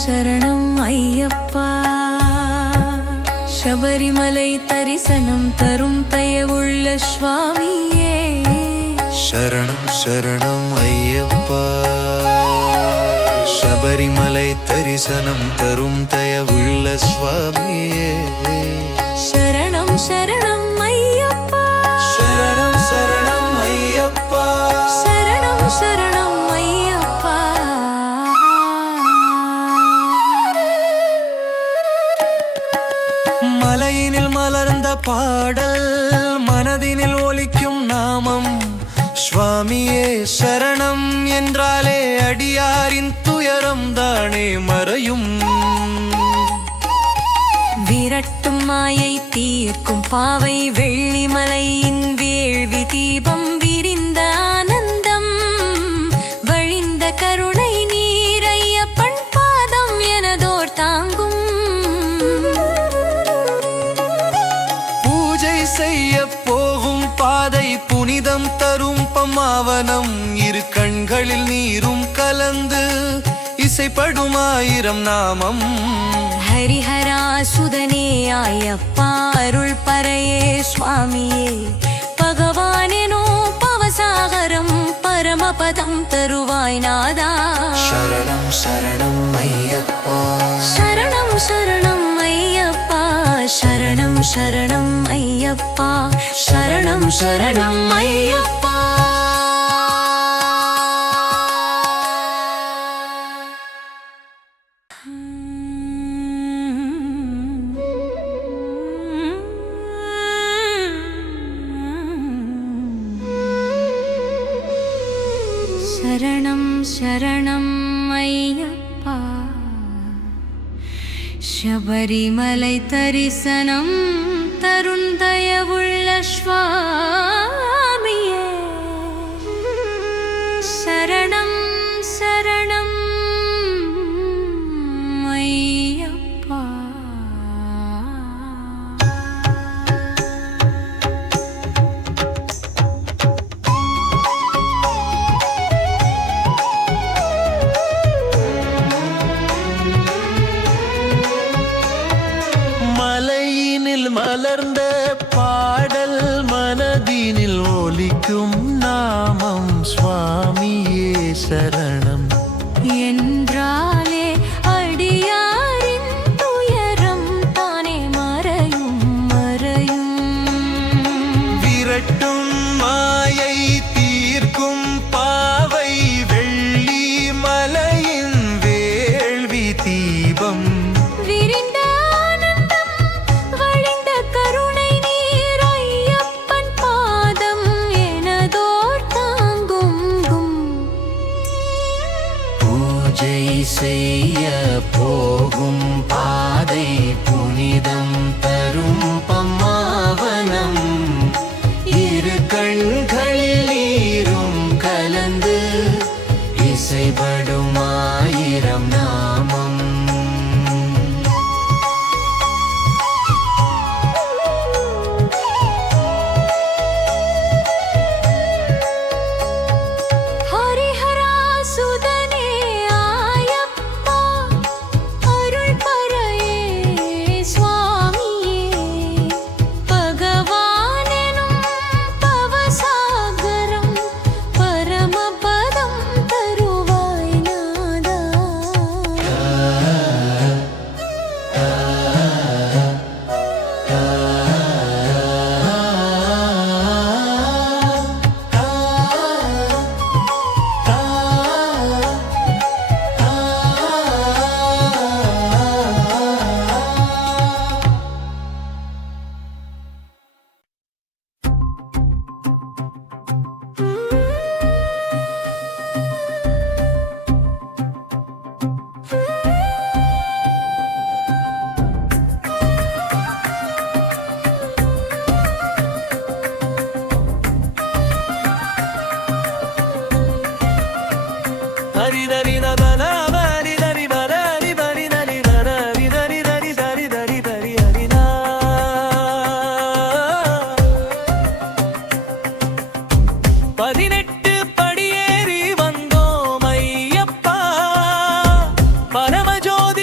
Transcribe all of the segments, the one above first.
சரணம் ஐயப்பா. சபரிமலை தரிசனம் தரும் தயவுள்ள சுவாமியே. சரணம் சரணம் ஐயப்பா. சபரிமலை தரிசனம் தரும் தயவுள்ள சுவாமியே. சரணம் சரணம் ஐயப்பா. சரணம் சரணம் ஐயப்பா. சரணம் சரணம் ஐயப்பா. மலையினில் மலர்ந்த பாடல், மனதினில் ஒலிக்கும் நாமம். சுவாமியே சரணம் என்றாலே அடியாரின் துயரம் தானே மறையும். விரட்டும் மாயை தீர்க்கும் பாவை வெள்ளிமலையின் வேள்வி தீபம் விரிந்த ஆனந்தம். வழிந்த கருணை நீரையப்பன் பாதம் எனதோர் தாங்கும். பூஜை செய்ய போகும் பாதை புனிதம் தரும் பம்மாவனம். இரு கண்களில் நீரும் கலந்து இசைப்படும் ஆயிரம் நாமம். ஹரிஹரா சுதனே ஐயப்பா அருள் பரையே சுவாமியே. பகவானேனோ பவசாகரம் பரமபதம் தருவாய் நாதா. சரணம் சரணம் ஐயப்பா. சரணம் சரணம் ஐயப்பா. சரணம் சரணம் ஐயப்பா. சரணம் சரணம் ஐயப்பா. சரணம் சரணம் ஐயப்பா. சபரிமலை தரிசனம் தரும் தயவுள்ள சுவாமியே. சரணம் சரணம் ஐயப்பா. மலையினில் மலர்ந்த பாடல், மனதினில் ஒலிக்கும் நாமம். சுவாமியே சரணம் என்றாலே அடியாரின் துயரம் தானே மறையும் மறையும். விரட்டும் மாயை தீர்க்கும் பாவை வெள்ளி மலையின் வேள்வி தீபம். விரிந்த ஆனந்தம் வழிந்த கருணை நீர் ஐயப்பன் பாதம் எனதோர் தாங்கும். பூஜை செய்ய போகும் பாதை புனிதம் தரும் பம்மாவனம். இரு கண்களில் நீரும் கலந்து இசைப்படும் ஆயிரம் நாமம். ஹரிஹரா சுதனே ஐயப்பா அருள் பரையே சுவாமியே. பகவானெனும் பவசாகரம் பரமபதம் தருவாய் நாதா. படியேறி வந்தோம் ஐயப்பா. பரமஜோதி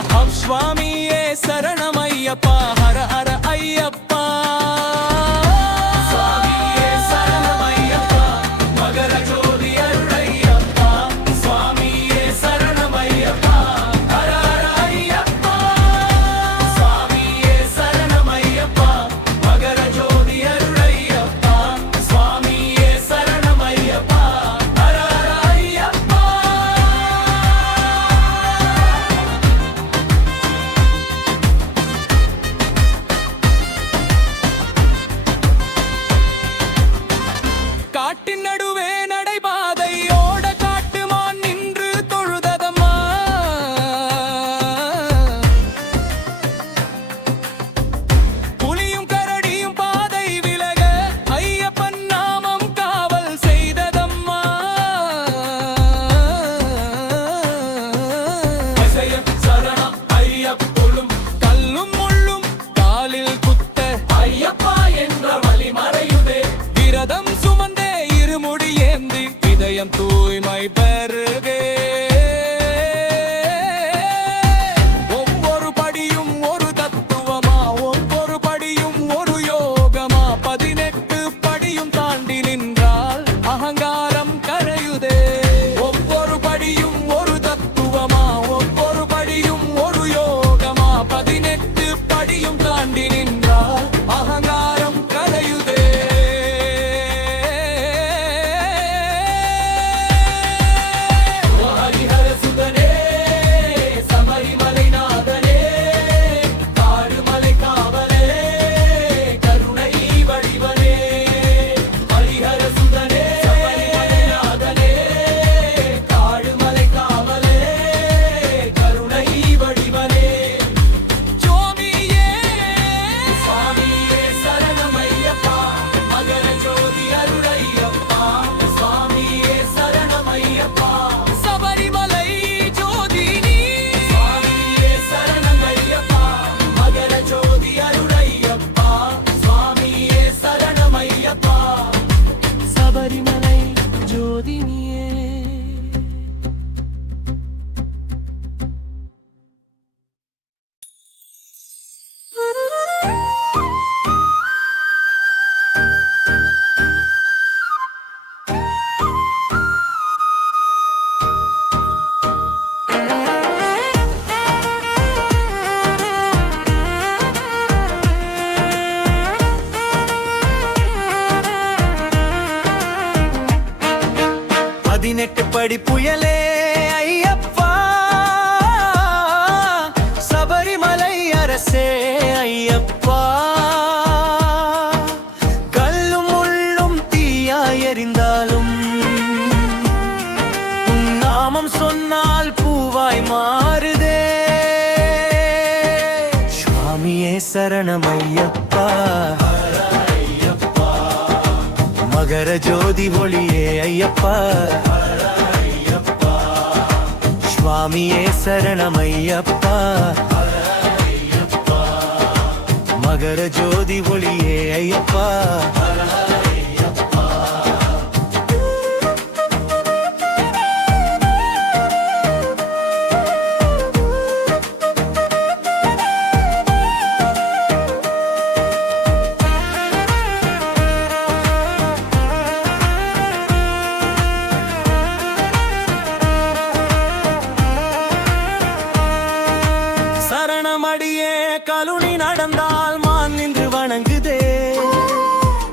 சுவாமியே சரணமையப்பா ஹர ஹர ஐயப்பா சுவாமியே சரணமையப்பா மகர ஜோதி அருளையப்பா சுவாமியே சரணமையப்பா ஹர ஹர ஐயப்பா சுவாமியே சரணமையப்பா மகர ஜோதி அருளையப்பா சுவாமியே சரணமையப்பா ஹர ஹர ஐயப்பா காட்டின் நடுவே நடைபாதை ஓட காட்டுமான் நின்று தொழுததம்மா புலியும் கரடியும் பாதை விலக ஐயப்பன் நாமம் காவல் செய்ததம்மா சரணம் ஐயப்பொழும் கல்லும் முள்ளும் காலில் குத்த ஐயப்பா என்ற வழி மறையுதே விரதம் சுமந்தே இருமுடி ஏந்தி இதயம் தூய்மை பெருகே ஒவ்வொரு படியும் ஒரு தத்துவமா ஒவ்வொரு படியும் ஒரு யோகமா 18 படியும் தாண்டி நின்றால் அகங்காரம் கரையுதே ஒவ்வொரு படியும் ஒரு தத்துவமா ஒவ்வொரு படியும் ஒரு யோகமா 18 படியும் தாண்டி நின்றால் அகங்காரம் கரையுதே ஹரிஹர சுதனே சபரிமலை நாதனே காடுமலை காவலே கருணை வடிவனே ஹரிஹர சுதனே சபரிமலை நாதனே காடுமலை காவலே கருணை வடிவனே ஜோதியே சுவாமியே சரணமையப்பா மகர ஜோதி அருளையப்பா சுவாமியே சரணமையப்பா சபரிமலை ஜோதி நீ சுவாமியே சரணமையப்பா மகர ஜோதி அருளையப்பா சுவாமியே சரணமையப்பா சபரிமலை ஜோதி நீயே பதினெட்டு படி புயலே ஐயப்பா சபரிமலை அரசே ஐயப்பா கல்லும் முள்ளும் தீயாய் எறிந்தாலும் உன் நாமம் சொன்னால் பூவாய் மாறுதே சுவாமியே சரணமையப்பா மகர ஜோதி ஒளியே ஐயப்பா சுவாமியே சரணமையப்பா மகர ஜோதி ஒளியே ஐயப்பா சரணமடியே கலுனி நடந்தால் மான் நின்று வணங்குதே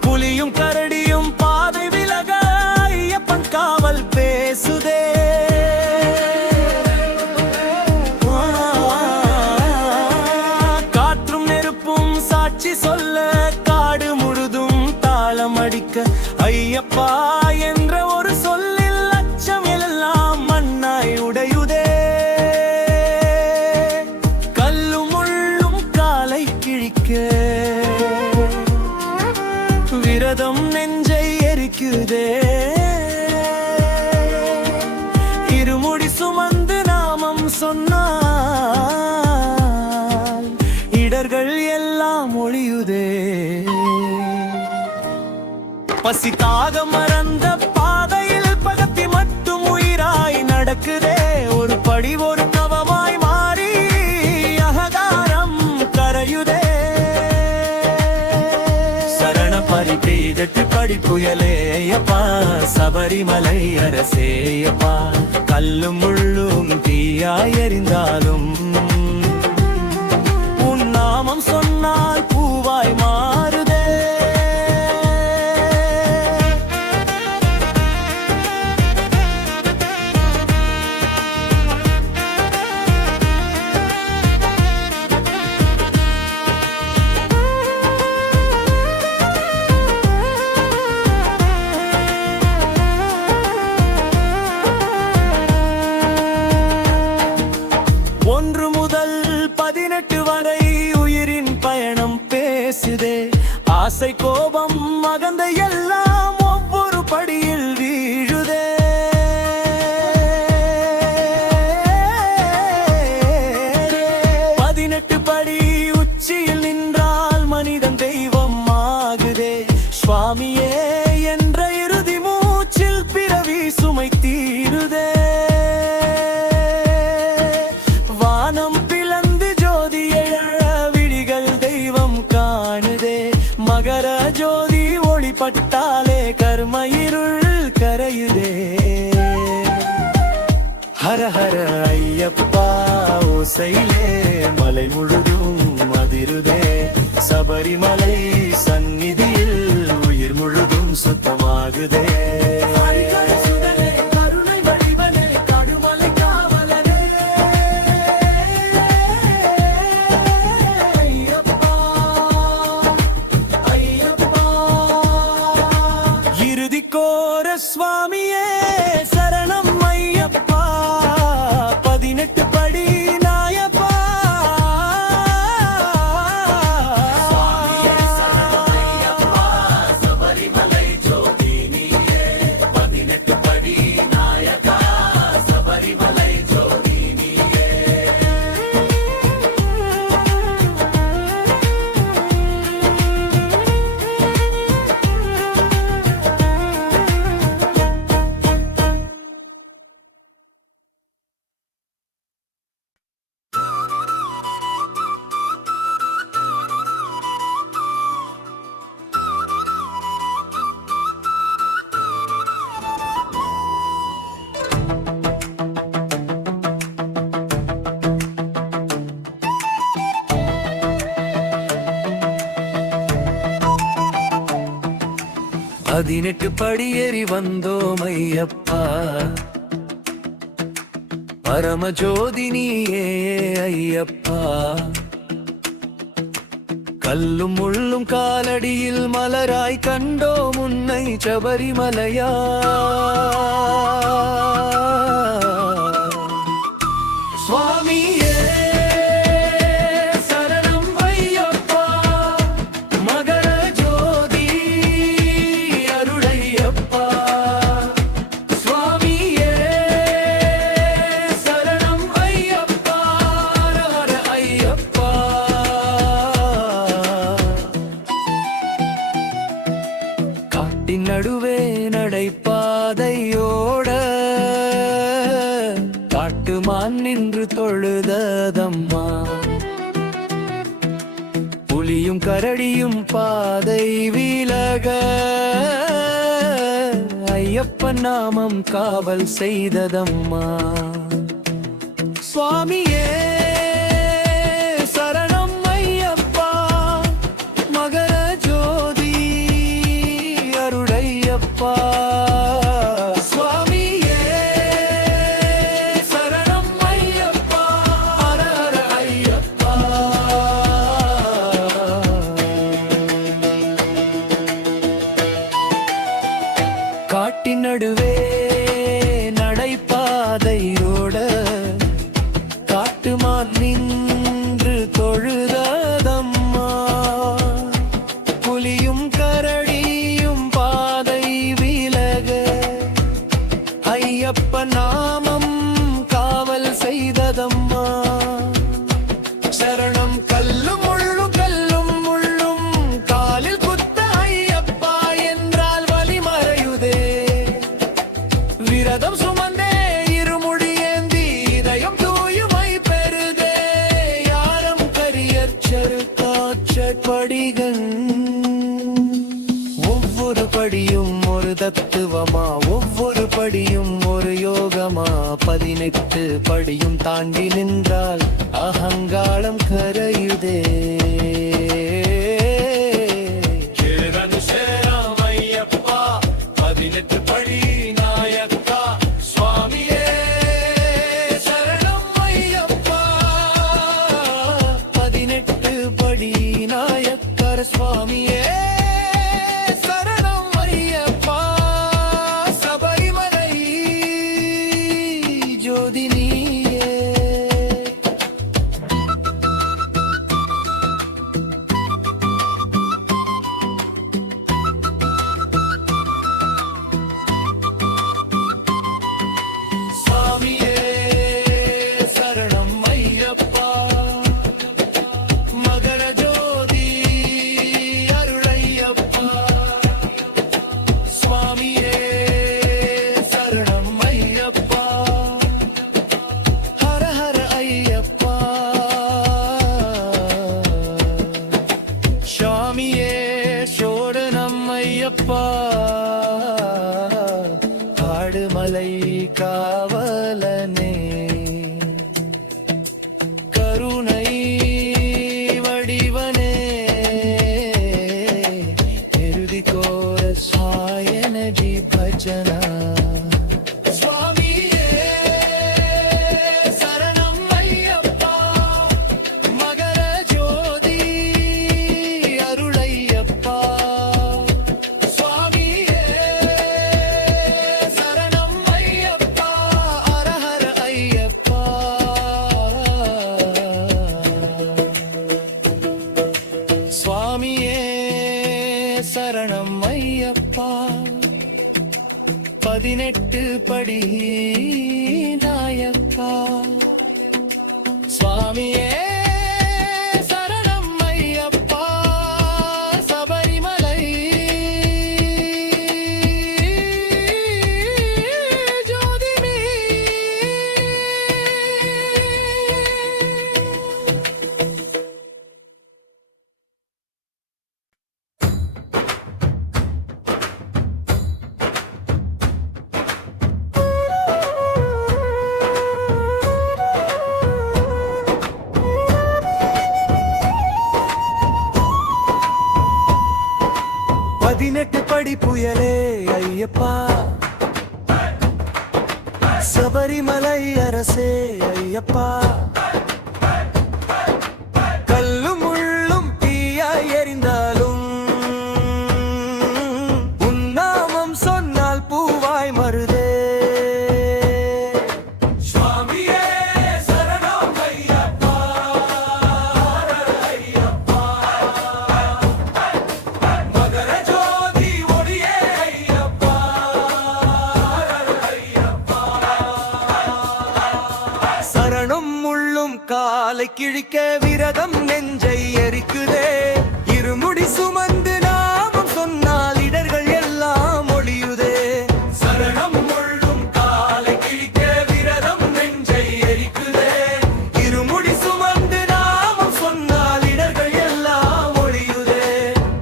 புலியும் கரடியும் பாதை விலக ஐயப்பன் காவல் பேசுதே காற்றும் நெருப்பும் சாட்சி சொல்ல காடு முழுதும் தாளம் அடிக்க ஐயப்பா என்ற ஒரு சொல்லில் அச்சம் எல்லாம் மண்ணாய் உடையுதே கல்லும் முள்ளும் காலை கிழிக்க விரதம் நெஞ்சை எரிக்குதே இருமுடி சுமந்து நாமம் சொன்னால் இடர்கள் எல்லாம் ஒளியுதே பசி தாக மறந்த பாதையில் பகத்தி மட்டும் உயிராய் நடக்குதே ஒரு படி ஒரு தவமாய் மாறி புயலே ஐயப்பா சபரிமலை அரசேயப்பா கல்லும் முள்ளும் தீயாய் எறிந்தாலும் உன் நாமம் சொன்னால் பூவாய் மாறுதே. ஒன்று முதல் 18 வரை உயிரின் பயணம் பேசுதே. ஆசை கோபம் மகந்த எல்லாம் ஒவ்வொரு படியில் வீழுதே. 18 படி உச்சியில் நின்றால் மனிதன் தெய்வம் ஆகுதே. சுவாமியே என்ற இறுதி மூச்சில் பிறவி சுமை தீருதே. வானம் பிளந்து ஜோதி எழ விழிகள் தெய்வம் காணுதே. மகர ஜோதி ஒளிப்பட்டாலே கர்ம இருள் கரையுதே. ஹர ஹர ஐயப்பா ஓசையிலே மலை முழுதும் அதிருதே. சபரிமலை சந்நிதியில் உயிர் முழுதும் சுத்தமாகுதே. கருணை வடிவனே கடுமலை காவலனே ஐயப்பா ஐயப்பா. இறுதி கோர சுவாமியே சரணம் ஐயப்பா 18 படி நாயப்பா. சபரிமலை ஜோதி நீயே 18 படி நாயகா. சபரிமலை ஜோதி நீயே. பதினெட்டு படியேறி வந்தோம் ஐயப்பா பரமஜோதி நீயே ஐயப்பா. கல்லும் முள்ளும் காலடியில் மலராய் கண்டோம் உன்னை சபரிமலையா. சுவாமியே சரணம் ஐயப்பா மகர ஜோதி அருளையப்பா. சுவாமியே சரணம் ஐயப்பா ஹர ஐயப்பா. காட்டின் நடுவே நடைபாதையோட காட்டுமான் நின்று தொழுததம்மா. புலியும் கரடியும் பாதை விலக ஐயப்பன் நாமம் காவல் செய்ததம்மா. சுவாமியே சரணம் ஐயப்பா மகர ஜோதி அருளையப்பா. சுவாமியே சரணம் ஐயப்பா ஹர ஹர ஐயப்பா. காட்டின் நடுவே நடைபாதையோட காட்டுமான் நின்று தொழுததம்மா. புலியும் கரடியும் பாதை விலக ஐயப்ப நாமம் காவல் செய்ததம்மா. சரணம் கல்லும் முள்ளும் காலில் குத்த ஐயப்பா என்றால் வலி மறையுதே. விரதம் சுமந்தே இருமுடி ஏந்தி இதயம் தூயுமை பெறுதே. யாரும் கரியற் சருக்காற்ற படிகள் ஒவ்வொரு படி தத்துவமா ஒவ்வொரு படியும் ஒரு யோகமா 18 படியும் தாண்டி நின்றால் அகங்காரம் கரையுதே ஐயப்பா 18 படி நாயக்கா சுவாமியே சரணம் ஐயப்பா 18 படி நாயக்கர் சுவாமியே சரணம் ஐயப்பா சபரிமலை ஜோதி நீயே சுவாமியே சரணம் ஐயப்பா மகர ஜோதி அருளையப்பா சுவாமியே சரணம் ஐயப்பா ஹர ஹர ஐயப்பா சுவாமியே சோடனம் ஐயப்பா ஆடுமலை காவலனே கருணை வடிவனே எருதி கோர சாயனடி பஜனா சுவாமியே சரணம் ஐயப்பா மகர ஜோதி அருளையப்பா சுவாமியே சரணம் ஐயப்பா ஹர ஹர ஐயப்பா சுவாமியே சரணம் ஐயப்பா 18 படி நாயக்கா சுவாமியே சரணம் ஐயப்பா சபரிமலை ஜோதி பதினெட்டு படி புயலே ஐயப்பா சபரிமலை அரசே ஐயப்பா கல்லும் முள்ளும் தீயாய் எரிந்தாலும் உன்னாமம் சொன்னால் பூவாய் மருதே சுவாமியே சரணம் ஐயப்பா ஐயப்பா மகர ஜோதி ஒளியே ஐயப்பா ஐயப்பா சரணம் முள்ளும் காலை கிழிக்க விரதம் நெஞ்சை எரிக்குதே இருமுடி சுமந்து நாமம் சொன்னால் இடர்கள் எல்லாம் ஒளியுதே சரணம் முள்ளும் காலை கிழிக்க விரதம் நெஞ்சை எரிக்குதே இருமுடி சுமந்து நாமம் சொன்னால் இடர்கள் எல்லாம் ஒளியுதே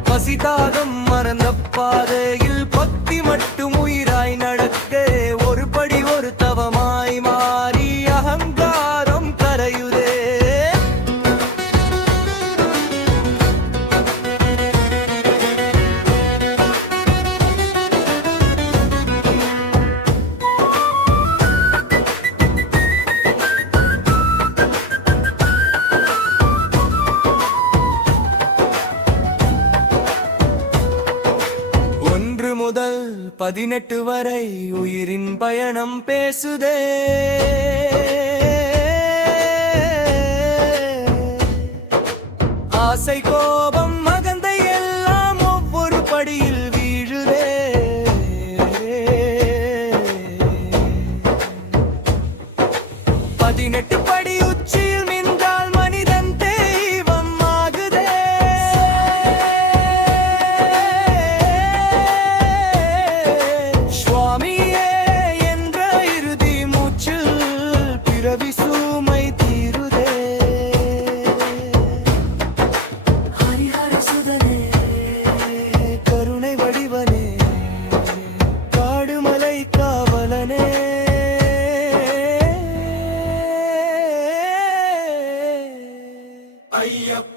பசிதாகம் மறந்த பாதையில் பக்தி மட்டும் உயிராய் நடக்க ஒரு படி ஒரு தவமாய் மாறி அகங்காரம் கரையுதே ஒன்று முதல் 18 வரை உயிரின் பயணம் பேசுதே ஆசை கோபம் மகந்தை எல்லாம் ஒவ்வொரு படியில் வீழுதே 18 படி உச்சியில் நின்றால் மனிதன் தெய்வம் ஆகுதே சுவாமியே என்ற இறுதி மூச்சில் பிறவி சுமை தீருதே ஹரிஹர ஐயப்பனே ஐயப்ப